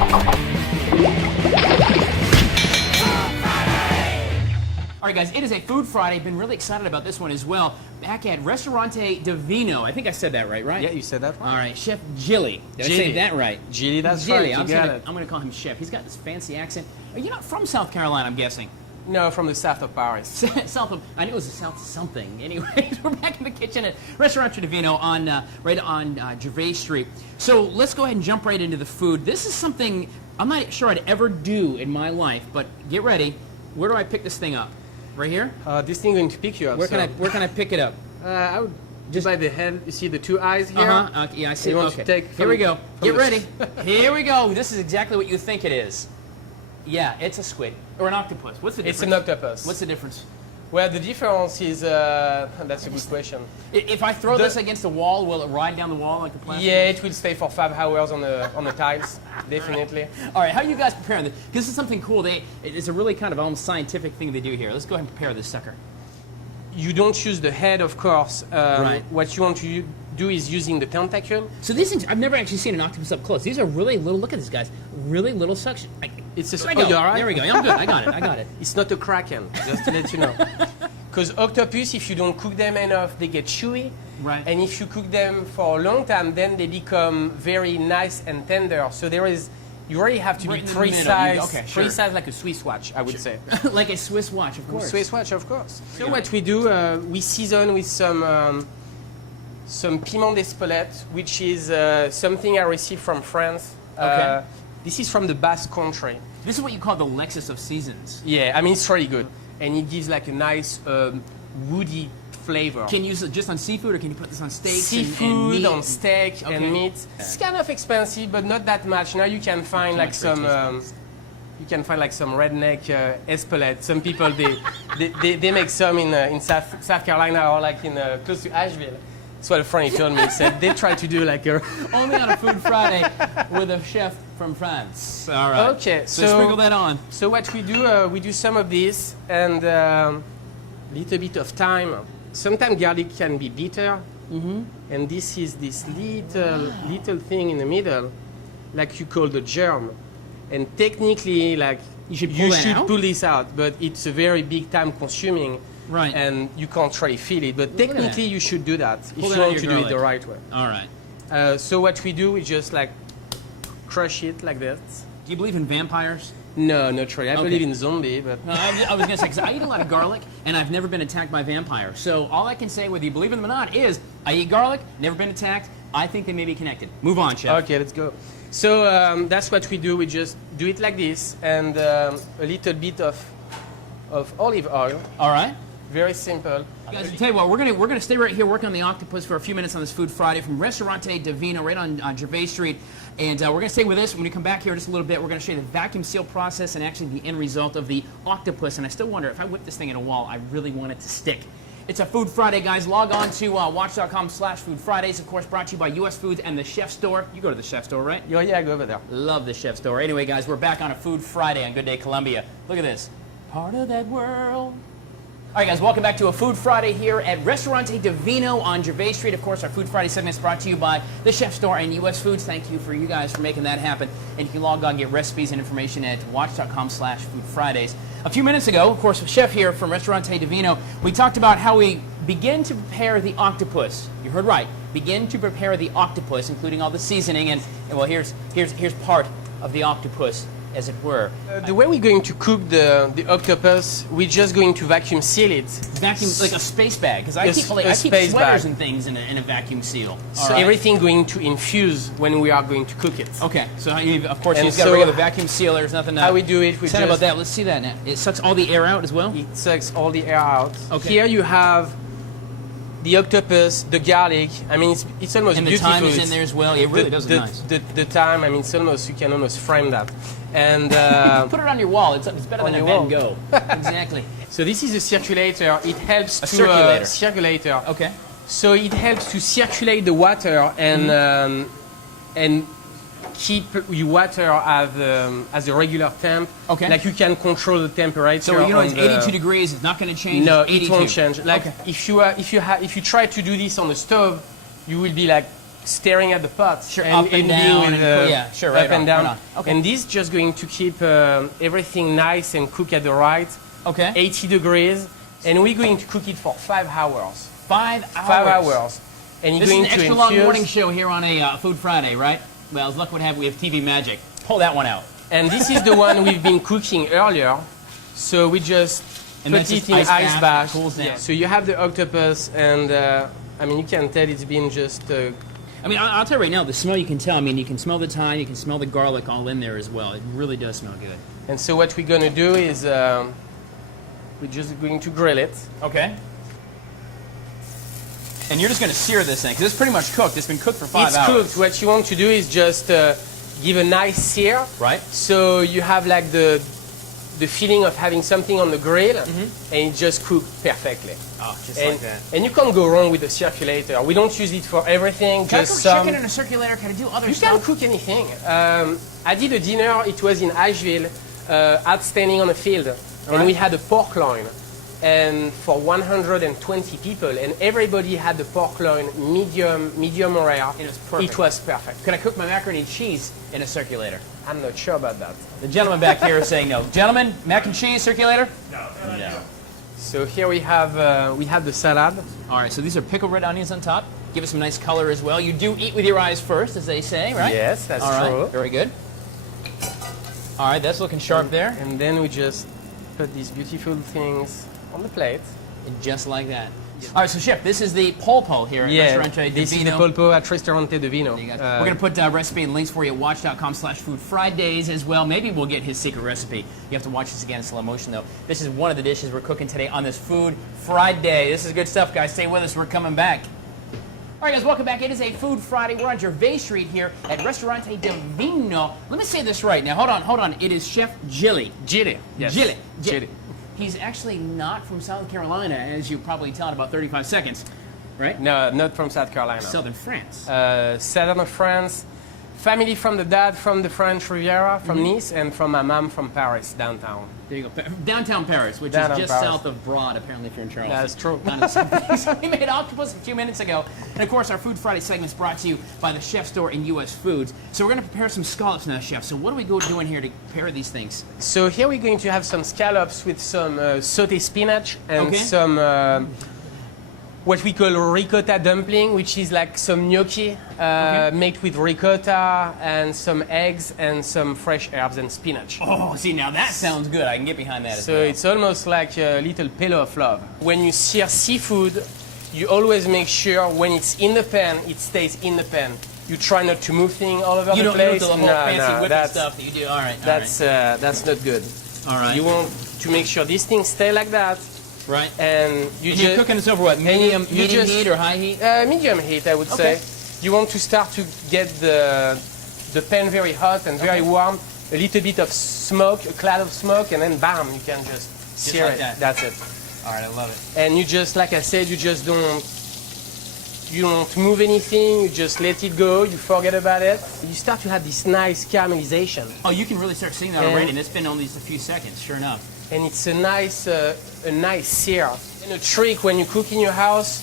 All right, guys, it is a Food Friday. Been really excited about this one as well. Back at Ristorante Divino. I think I said that right? Yeah, you said that right. All right, Chef Gilly. Did I say that right? Gilly, that's right. I'm going to call him Chef. He's got this fancy accent. You're not from South Carolina, I'm guessing. No, from the south of Paris. South of, I knew it was the south something. Anyways, we're back in the kitchen at Ristorante Divino on right on Gervais Street. So let's go ahead and jump right into the food. This is something I'm not sure I'd ever do in my life, but get ready. Where do I pick this thing up? Right here? This thing going to pick you up. Where can I pick it up? I would just by the head. You see the two eyes here? Yeah, I see. You want to take here we go. Get ready. Here we go. This is exactly what you think it is. Yeah, it's a squid or an octopus. What's the difference? It's an octopus. What's the difference? Well, the difference is that's a good question. If I throw this against the wall, will it ride down the wall like the plastic? Yeah, it will stay for 5 hours on the tiles, definitely. All right, how are you guys preparing this? Because this is something cool. It's a really kind of almost scientific thing they do here. Let's go ahead and prepare this sucker. You don't use the head, of course. Right. What you want to do is using the tentacle. So these things, I've never actually seen an octopus up close. These are really little. Look at this, guys. Really little suction. It's a. Oh, you all right? There we go. I'm good. I got it. It's not a kraken, just to let you know. Because octopus, if you don't cook them enough, they get chewy. Right. And if you cook them for a long time, then they become very nice and tender. So you really have to be precise, precise like a Swiss watch, I would say. Like a Swiss watch, of course. Swiss watch, of course. So what we do, we season with some piment d'Espelette, which is something I received from France. Okay. This is from the Basque country. This is what you call the Lexus of seasons. Yeah, I mean, it's really good. And it gives like a nice woody flavor. Can you use it just on seafood, or can you put this on steaks? Seafood, and meat? on steak and meat. It's kind of expensive, but not that much. Now you can find like some redneck Espelette. Some people they make some in South Carolina or like in close to Asheville. That's what a friend told me. He said they try to do like a only on a Food Friday with a chef from France. All right. Okay, so sprinkle that on. So what we do some of this and little bit of thyme. Sometimes garlic can be bitter, and this is this little thing in the middle, like you call the germ. And technically, like you should pull this out, but it's a very big time consuming. Right. And you can't really feel it, but technically you should do that if you want to do it the right way. All right. So what we do is just like crush it like this. Do you believe in vampires? No, not really. I believe in zombie, but... No, I was going to say, because I eat a lot of garlic, and I've never been attacked by vampires. So all I can say, whether you believe in them or not, is I eat garlic, never been attacked. I think they may be connected. Move on, Chef. Okay, let's go. So that's what we do. We just do it like this, and a little bit of olive oil. All right. Very simple. Guys, I'll tell you what, we're gonna stay right here working on the octopus for a few minutes on this Food Friday from Ristorante Divino right on Gervais Street. And we're going to stay with this. When we come back here in just a little bit, we're going to show you the vacuum seal process and actually the end result of the octopus. And I still wonder, if I whip this thing in a wall, I really want it to stick. It's a Food Friday, guys. Log on to WACH.com/Food Fridays. Of course, brought to you by US Foods and the Chef Store. You go to the Chef Store, right? Yeah, I go over there. Love the Chef Store. Anyway, guys, we're back on a Food Friday on Good Day Columbia. Look at this. Part of that world. All right, guys, welcome back to a Food Friday here at Ristorante Divino on Gervais Street. Of course, our Food Friday segment is brought to you by the Chef Store and US Foods. Thank you for you guys for making that happen. And you can log on and get recipes and information at WACH.com/Food Fridays. A few minutes ago, of course, Chef here from Ristorante Divino, we talked about how we begin to prepare the octopus. You heard right. Begin to prepare the octopus, including all the seasoning. And well, here's part of the octopus, as it were. The way we're going to cook the octopus, we're just going to vacuum seal it. Vacuum, like a space bag, because I keep sweaters and things in a vacuum seal. So everything going to infuse when we are going to cook it. Okay, so of course you've got a regular vacuum seal. There's nothing. How we do it? We said about that. Let's see that now. It sucks all the air out as well. It sucks all the air out. Okay. Here you have the octopus, the garlic. I mean, it's almost and beautiful. And the thyme is in there as well. It really does look nice. The thyme, I mean, it's almost, you can almost frame that. And put it on your wall. It's better than a Van Gogh. Exactly. So this is a circulator. It helps circulator. Okay. So it helps to circulate the water and keep your water as a regular temp. Okay. Like you can control the temperature. So you know it's 82 degrees. It's not going to change. No, 82. It won't change. Like if you try to do this on the stove, you will be like staring at the pot. Sure, up and down, yeah, sure, right up and on, down. right on. Okay. And this is just going to keep everything nice and cook at the right, Okay. 80 degrees, and we're going to cook it for 5 hours. 5 hours. 5 hours. And you're This is going an to extra long infuse. morning show here on a Food Friday, right? Well, as luck would have, we have TV magic. Pull that one out. And this is the one we've been cooking earlier. So we just And put that's it just in ice ice bath, bath. it cools down. Yeah. So you have the octopus, and I mean, you can tell it's been just. I mean, I'll tell you right now, the smell you can tell. I mean, you can smell the thyme, you can smell the garlic all in there as well. It really does smell good. And so what we're going to do is we're just going to grill it. Okay. And you're just going to sear this thing, because it's pretty much cooked. It's been cooked for 5 It's hours. cooked. What you want to do is just give a nice sear. Right. So you have like the feeling of having something on the grill, and it just cooked perfectly. Oh, just And, like that. and you can't go wrong with the circulator. We don't use it for everything. Can just I cook some. chicken in a circulator? Can I do other You stuff? can cook anything. I did a dinner. It was in Asheville, outstanding on a field, and Right. we had a pork loin, and for 120 people, and everybody had the pork loin medium rare. It was perfect. It was perfect. Can I cook my macaroni and cheese in a circulator? I'm not sure about that. The gentleman back here is saying no. Gentlemen, mac and cheese circulator? No. So here we have the salad. All right, so these are pickled red onions on top. Give it some nice color as well. You do eat with your eyes first, as they say, right? Yes, that's All right, true. very good. All right, that's looking sharp there. And then we just put these beautiful things on the plate. And just like that. All right, so Chef, this is the polpo here at Ristorante Divino. this is the polpo at Ristorante Divino. We're going to put recipe and links for you at watch.com/foodfridays as well. Maybe we'll get his secret recipe. You have to watch this again in slow motion, though. This is one of the dishes we're cooking today on this Food Friday. This is good stuff, guys. Stay with us. We're coming back. All right, guys, welcome back. It is a Food Friday. We're on Gervais Street here at Ristorante Divino. Let me say this right now. Hold on. It is Chef Gilly. Gilly. Yes. Gilly. He's actually not from South Carolina, as you probably tell in about 35 seconds, right? No, not from South Carolina. Southern France. Southern France. Family from the dad from the French Riviera, from Nice, and from my mom from Paris, downtown. There you go. Downtown Paris, which Downtown is just Paris. south of Broad, apparently, if you're in Charleston. That's true. Kind of something. So we made octopus a few minutes ago. And, of course, our Food Friday segment is brought to you by the Chef Store in U.S. Foods. So we're going to prepare some scallops now, Chef. So what are we doing here to prepare these things? So here we're going to have some scallops with some sauté spinach and Okay. some what we call ricotta dumpling, which is like some gnocchi made with ricotta and some eggs and some fresh herbs and spinach. Oh, see, now that sounds good. I can get behind that as So well. it's almost like a little pillow of love. When you sear seafood, you always make sure when it's in the pan, it stays in the pan. You try not to move things all over You the don't place. do the whole fancy whipping stuff that you do. All right, That's not good. all right. You want to make sure these things stay like that, right. and you And you're cooking this over what? Medium just- heat or high heat? medium heat, I would Okay. say. You want to start to get the pan very hot and very warm. A little bit of smoke, a cloud of smoke, and then bam, you can just sear like it. that. That's it. All right, I love it. And you just, like I said, you don't move anything. You just let it go. You forget about it. You start to have this nice caramelization, Oh, you can really start seeing that And- already, and it's been only just a few seconds, sure enough. and it's a nice sear. And a trick when you cook in your house,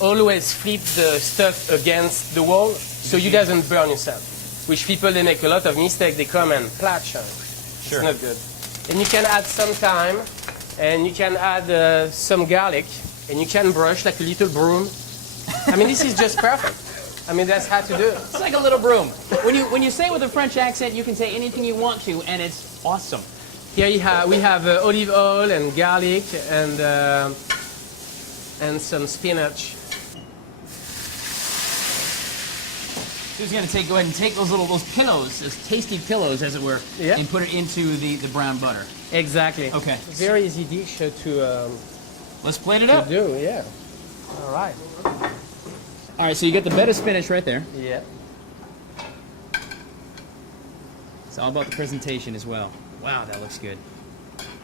always flip the stuff against the wall so you doesn't burn yourself. Which people, they make a lot of mistakes. They come and platch. Sure. It's not good. And you can add some thyme, and you can add some garlic, and you can brush like a little broom. I mean, this is just perfect. I mean, that's how to do it. It's like a little broom. When you say it with a French accent, you can say anything you want to, and it's awesome. Here we have olive oil and garlic and some spinach. Sue's going to go ahead and take those pillows, those tasty pillows, as it were, Yeah. and put it into the brown butter. Exactly. Okay. Very easy dish Let's plate it to up. do. Yeah. All right. All right, so you got the bed of spinach right there. Yeah. It's all about the presentation as well. Wow, that looks good.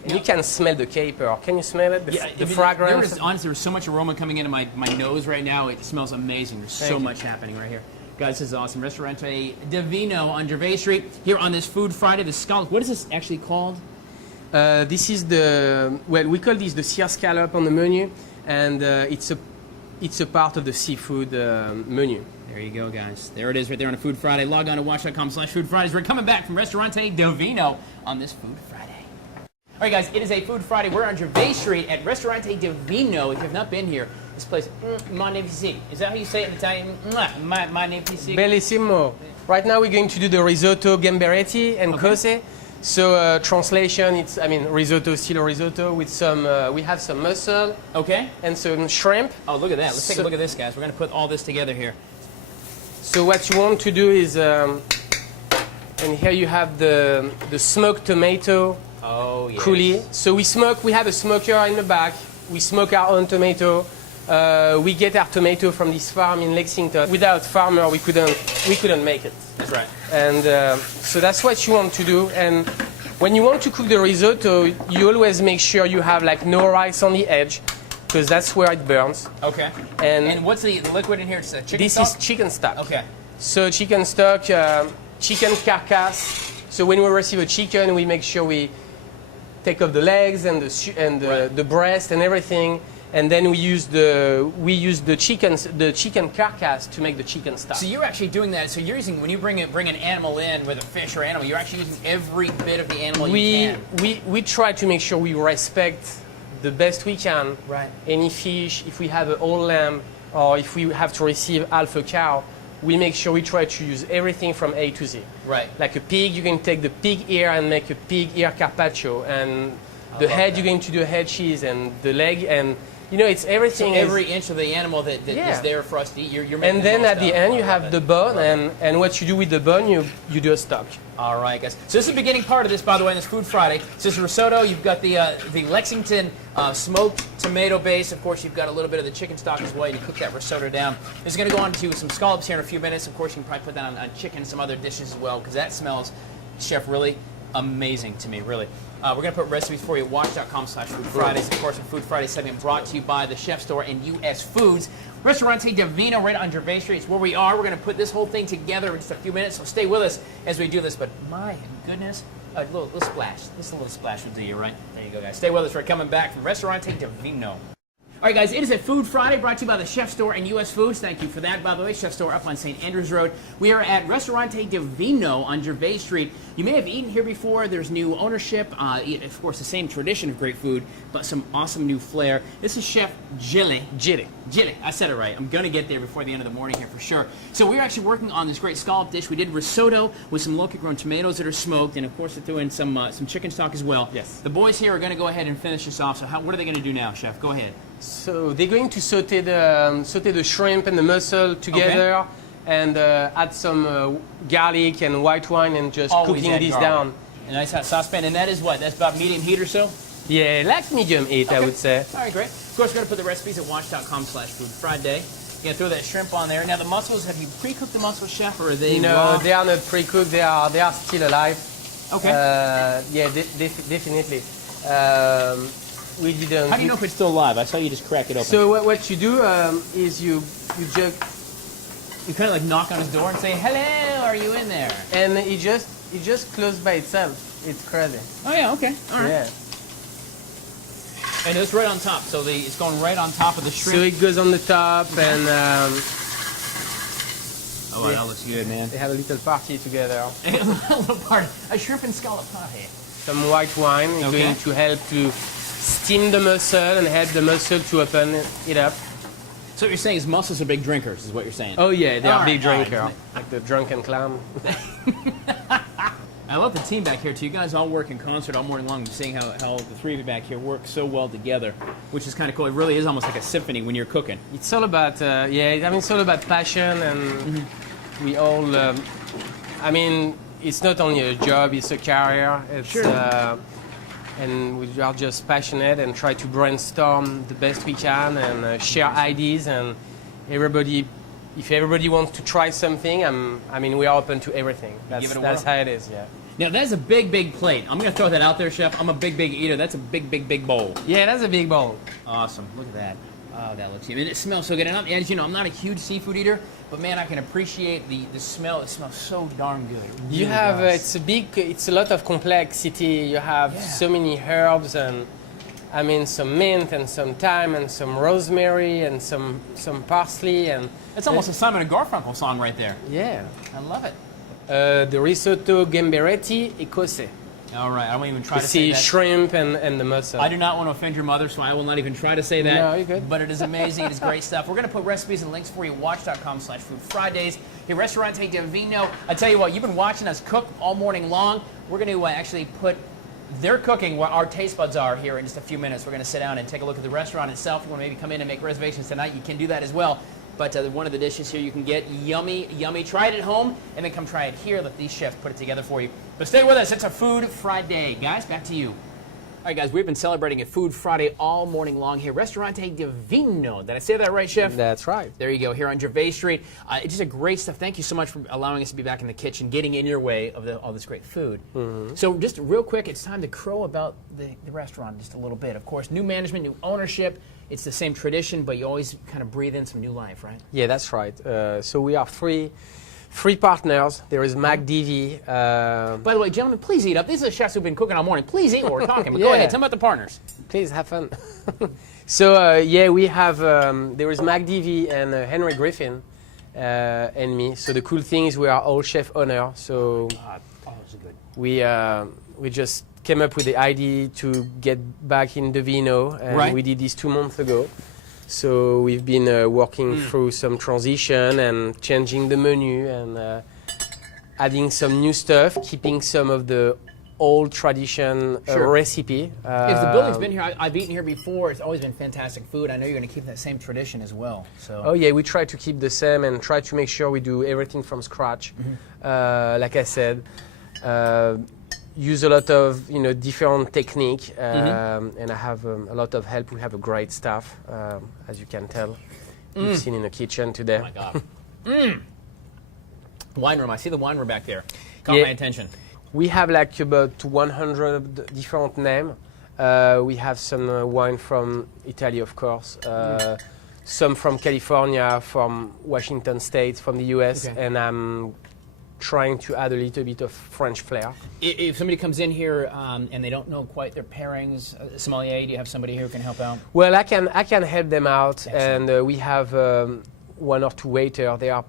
And you can smell the caper. Can you smell it? The fragrance. Honestly, there's so much aroma coming into my nose right now. It smells amazing. There's so Thank you. much happening right here. Guys, this is awesome. Ristorante Divino on Gervais Street here on this Food Friday. The scallop. What is this actually called? This is we call this the sear scallop on the menu, and it's a part of the seafood menu. There you go, guys. There it is right there on a Food Friday. Log on to watch.com/Food Fridays. We're coming back from Ristorante Divino on this Food Friday. All right, guys, it is a Food Friday. We're on Gervais Street at Ristorante Divino. If you have not been here, this place, magnifique. Is that how you say it in Italian? Magnifique. Bellissimo. Right now we're going to do the risotto gamberetti and cose. So translation, it's risotto, still a risotto with some. We have some mussel. Okay. And some shrimp. Oh, look at that. Let's take a look at this, guys. We're going to put all this together here. So what you want to do is, and here you have the smoked tomato. Oh, yes. Coulis. So we have a smoker in the back. We smoke our own tomato. We get our tomato from this farm in Lexington. Without farmer, we couldn't make it. That's right. And so that's what you want to do. And when you want to cook the risotto, you always make sure you have like no rice on the edge, because that's where it burns. Okay. And what's the liquid in here? It's chicken this stock? is chicken stock. Okay. So chicken stock, chicken carcass. So when we receive a chicken, we make sure we take off the legs and the breast and everything, and then we use the chicken carcass to make the chicken stock. So you're actually doing that. So you're using, when you bring an animal in with a fish or animal, you're actually using every bit of the animal you can. We try to make sure we respect the best we can. Right. Any fish, if we have an old lamb or if we have to receive half a cow, we make sure we try to use everything from A to Z. Right. Like a pig, you can take the pig ear and make a pig ear carpaccio, and the head you're going to do a head cheese, and the leg, and it's everything. So every inch of the animal that is there for us to eat, you're making. And then at the end you have the bone, and what you do with the bone, you do a stock. All right, guys. So this is the beginning part of this, by the way, in this Food Friday. So this is risotto. You've got the Lexington smoked tomato base. Of course, you've got a little bit of the chicken stock as well. You cook that risotto down. This is going to go on to some scallops here in a few minutes. Of course, you can probably put that on chicken, some other dishes as well, because that smells, Chef, really amazing to me, really. We're going to put recipes for you at watch.com/Food Fridays. Of course, a Food Friday segment brought to you by the Chef Store and U.S. Foods. Ristorante Divino right on Gervais Street is where we are. We're going to put this whole thing together in just a few minutes, so stay with us as we do this. But my goodness, a little splash. Just a little splash will do you, right? There you go, guys. Stay with us. We're coming back from Ristorante Divino. All right, guys, it is a Food Friday brought to you by the Chef Store and U.S. Foods. Thank you for that, by the way. Chef Store up on St. Andrews Road. We are at Ristorante Divino on Gervais Street. You may have eaten here before. There's new ownership. Of course, the same tradition of great food, but some awesome new flair. This is Chef Gilly. I said it right. I'm going to get there before the end of the morning here for sure. So we're actually working on this great scallop dish. We did risotto with some locally grown tomatoes that are smoked, and of course, they're doing some chicken stock as well. Yes. The boys here are going to go ahead and finish this off. So what are they going to do now, Chef? Go ahead. So they're going to saute the shrimp and the mussel together, and add some garlic and white wine, and just Always cooking this garlic. down. A nice hot saucepan, and that is what? That's about medium heat or so? Yeah, like medium heat, I would say. All right, great. Of course, we're going to put the recipes at watch.com/Food Friday. You're going to throw that shrimp on there. Now, the mussels, have you pre-cooked the mussels, Chef, or are they raw? No, they are not pre-cooked. They are still alive. Okay. Yeah, definitely. We didn't. How do you know if it's still alive? I saw you just crack it open. So what you do is you just you kind of like knock on his door and say, "Hello, are you in there?" And it just closed by itself. It's crazy. Oh yeah, okay, all right. Yeah. And it's right on top, so it's going right on top of the shrimp. So it goes on the top, and oh, that looks good, man. they have a little party together. A little party, a shrimp and scallop party. Some white wine is going to help to steam the mussel and help the mussel to open it up. So what you're saying is mussels are big drinkers, is what you're saying. Oh yeah, they are big all right. drinker, like the drunken clown. I love the team back here too. You guys all work in concert all morning long. Seeing how the three of you back here work so well together, which is kind of cool. It really is almost like a symphony when you're cooking. It's all about it's all about passion, and we all. It's not only a job; it's a career. It's, sure. And we are just passionate and try to brainstorm the best we can and share ideas. And if everybody wants to try something, we are open to everything. That's how it is. Yeah. Now, that's a big, big plate. I'm going to throw that out there, Chef. I'm a big, big eater. That's a big, big, big bowl. Yeah, that's a big bowl. Awesome. Look at that. Oh, that looks good. And it smells so good. And as you know, I'm not a huge seafood eater, but man, I can appreciate the smell. It smells so darn good. Really You have does. it's a lot of complexity. You have so many herbs, and I mean, some mint and some thyme and some rosemary and some parsley and. It's almost a Simon and Garfunkel song right there. Yeah. I love it. The risotto gamberetti écossais. All right, I won't even try You to say see that. shrimp and the mussel. I do not want to offend your mother, so I will not even try to say that. No, you're good. But it is amazing. It is great stuff. We're going to put recipes and links for you at WACH.com/Food Fridays. Here, Ristorante Divino. I tell you what, you've been watching us cook all morning long. We're going to actually put their cooking where our taste buds are here in just a few minutes. We're going to sit down and take a look at the restaurant itself. If you want to maybe come in and make reservations tonight, you can do that as well. But one of the dishes here you can get, yummy, yummy. Try it at home, and then come try it here. Let these chefs put it together for you. But stay with us. It's a Food Friday. Guys, back to you. All right, guys, we've been celebrating a Food Friday all morning long here. Ristorante Divino. Did I say that right, Chef? That's right. There you go, here on Gervais Street. It's just a great stuff. Thank you so much for allowing us to be back in the kitchen, getting in your way of all this great food. So just real quick, it's time to crow about the restaurant just a little bit. Of course, new management, new ownership. It's the same tradition, but you always kind of breathe in some new life, right? Yeah, that's right. So we are three partners. There is Mac Divy. By the way, gentlemen, please eat up. These are the chefs who've been cooking all morning. Please eat while we're talking. But go Yeah. ahead, tell me about the partners. Please have fun. So yeah, we have there is Mac Divy and Henry Griffin and me. So the cool thing is we are all chef owner. So This is good. we just came up with the idea to get back in Divino, and Right. we did this 2 months ago. So we've been working through some transition and changing the menu and adding some new stuff, keeping some of the old tradition Sure. recipe. If the building's been here, I've eaten here before. It's always been fantastic food. I know you're going to keep that same tradition as well. So. Oh yeah, we try to keep the same and try to make sure we do everything from scratch. Like I said, use a lot of different technique, and I have a lot of help. We have a great staff, as you can tell. You've seen in the kitchen today. Oh my God. Wine room. I see the wine room back there. Caught Yeah. my attention. We have like about 100 different names. We have some wine from Italy, of course. Some from California, from Washington State, from the US, Okay. and I'm trying to add a little bit of French flair. If somebody comes in here and they don't know quite their pairings, sommelier, do you have somebody here who can help out? Well, I can help them out, Excellent. and we have one or two waiters. They are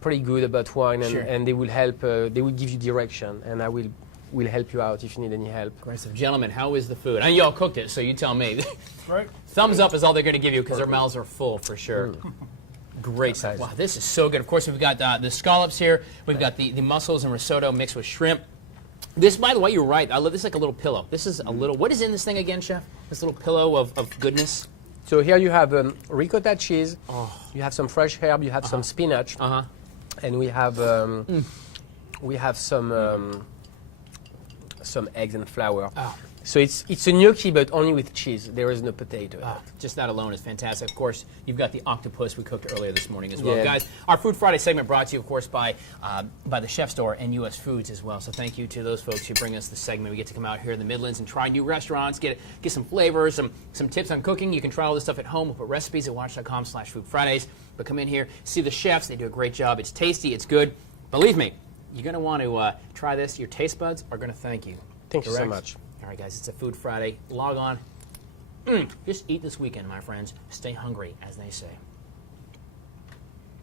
pretty good about wine, and, Sure. and they will help. They will give you direction, and I will help you out if you need any help. Great stuff. Gentlemen, how is the food? I know you all cooked it, so you tell me. Right. Thumbs up is all they're going to give you because their mouths are full for sure. Great stuff. Wow, this is so good. Of course, we've got the scallops here. We've got the mussels and risotto mixed with shrimp. This, by the way, you're right. I love this is like a little pillow. This is a little. What is in this thing again, Chef? This little pillow of goodness. So here you have ricotta cheese. You have some fresh herb. You have some spinach, and we have some eggs and flour. So it's a gnocchi, but only with cheese. There is no potato. Just that alone is fantastic. Of course, you've got the octopus we cooked earlier this morning as well. Yeah. Guys, our Food Friday segment brought to you, of course, by the Chef Store and U.S. Foods as well. So thank you to those folks who bring us the segment. We get to come out here in the Midlands and try new restaurants, get some flavors, some tips on cooking. You can try all this stuff at home. We'll put recipes at watch.com/Food Fridays. But come in here, see the chefs. They do a great job. It's tasty. It's good. Believe me, you're going to want to try this. Your taste buds are going to thank you. Thank you so Correct? much. All right, guys, it's a Food Friday. Log on. Just eat this weekend, my friends. Stay hungry, as they say.